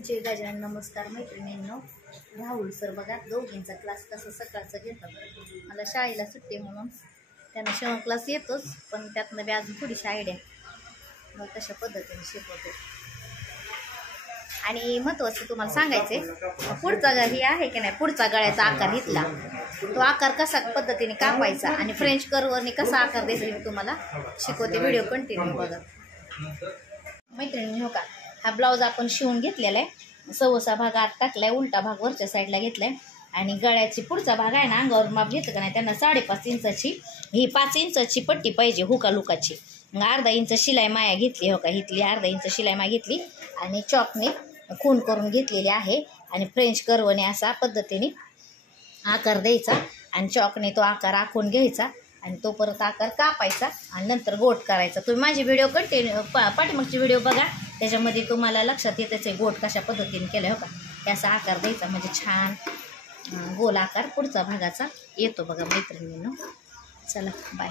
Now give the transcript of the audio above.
जय गजानन. नमस्कार मैत्रिणींनो. राहुल सर बघा दोघींचा क्लास कसं सकाळचं घेतात. मला शाळेला सुट्टी म्हणून त्यांना शिवण क्लास येतोच, पण त्यातनं बी अजून थोडीशी आयडिया मग तशा पद्धतीने शिकवते. आणि महत्त्वाचं तुम्हाला सांगायचं पुढचा हे आहे की नाही, पुढचा गळ्याचा आकार घेतला तो आकार कसा पद्धतीने कापायचा आणि फ्रेंच कर्वरने कसा आकार द्यायचा हे तुम्हाला शिकवते. व्हिडिओ कंटिन्यू बघा मैत्रिणी. हो का, हा ब्लाऊज आपण शिवून घेतलेला आहे. सव्वासा भाग आत टाकलाय, उलटा भाग वरच्या साईडला घेतलाय आणि गळ्याची पुढचा भाग आहे ना, अंगावर माप घेतलं का नाही त्यांना 5.5 इंचाची ही 5 इंचाची पट्टी पाहिजे हुका लुकाची. मग अर्धा इंच शिलाई माया घेतली. हो का, हिथली अर्धा इंच शिलाई माया घेतली आणि चॉकने खून करून घेतलेली आहे आणि फ्रेंच कर्वने असा पद्धतीने आकार द्यायचा आणि चॉकने तो आकार आखून घ्यायचा आणि तो परत आकार कापायचा आणि नंतर गोट करायचा. तुम्ही माझी व्हिडिओ कंटिन्यू पाठीमागची व्हिडिओ बघा, त्याच्यामध्ये तुम्हाला लक्षात येते गोट कशा पद्धतीने केला. हो का, त्याचा आकार द्यायचा म्हणजे छान गोल आकार पुढचा भागाचा येतो बघा मैत्रिणींनो. चला बाय.